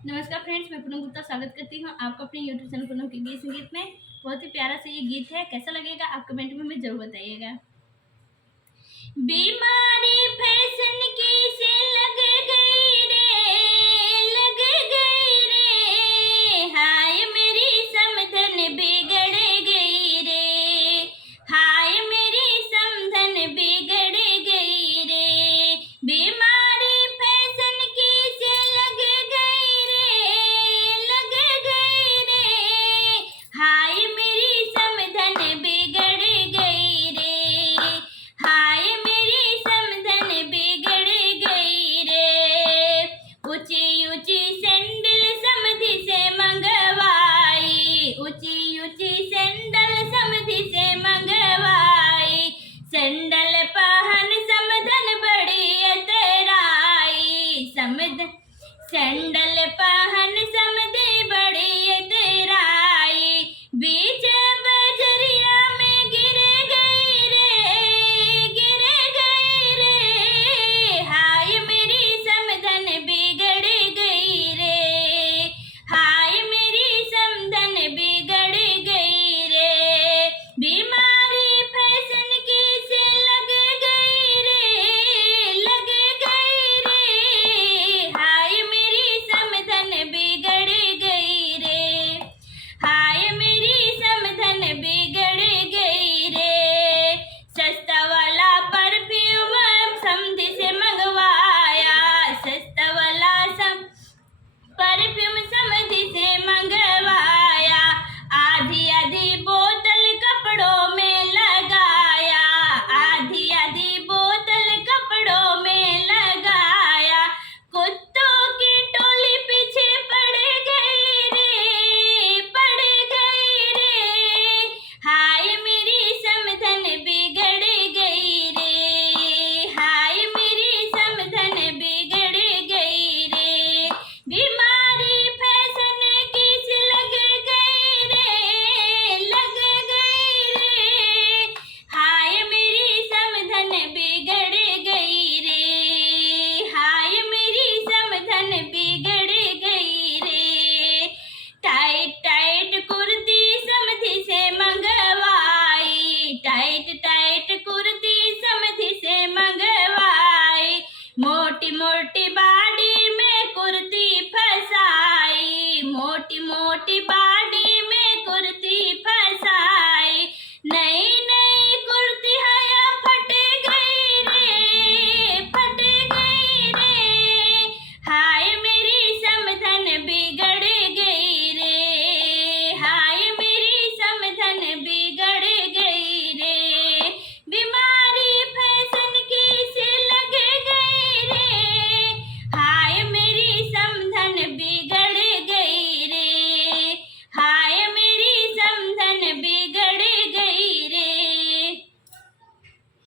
नमस्कार फ्रेंड्स, मैं पूनम गुप्ता स्वागत करती हूँ आपका अपने यूट्यूब चैनल पूनम के गीत संगीत में। बहुत ही प्यारा सा ये गीत है, कैसा लगेगा आप कमेंट में हमें जरूर बताइएगा। बीमारी फैशन की से लग गई रे, हाय मेरी समधन बिगड़ गई रे, हाय मेरी समधन बिगड़ गई रे। बीमारी फैशन की से लग गई रे, हाय मेरी समधन बिगड़ गई रे, हाय मेरी समधन बिगड़ गई रे। ऊंची ऊंची सैंडल समधि से मंगवाई, ऊंची ऊंची सैंडल समधि से मंगवाई, सैंडल पहन समधन बड़ी अतराई, समधन सैंडल पहन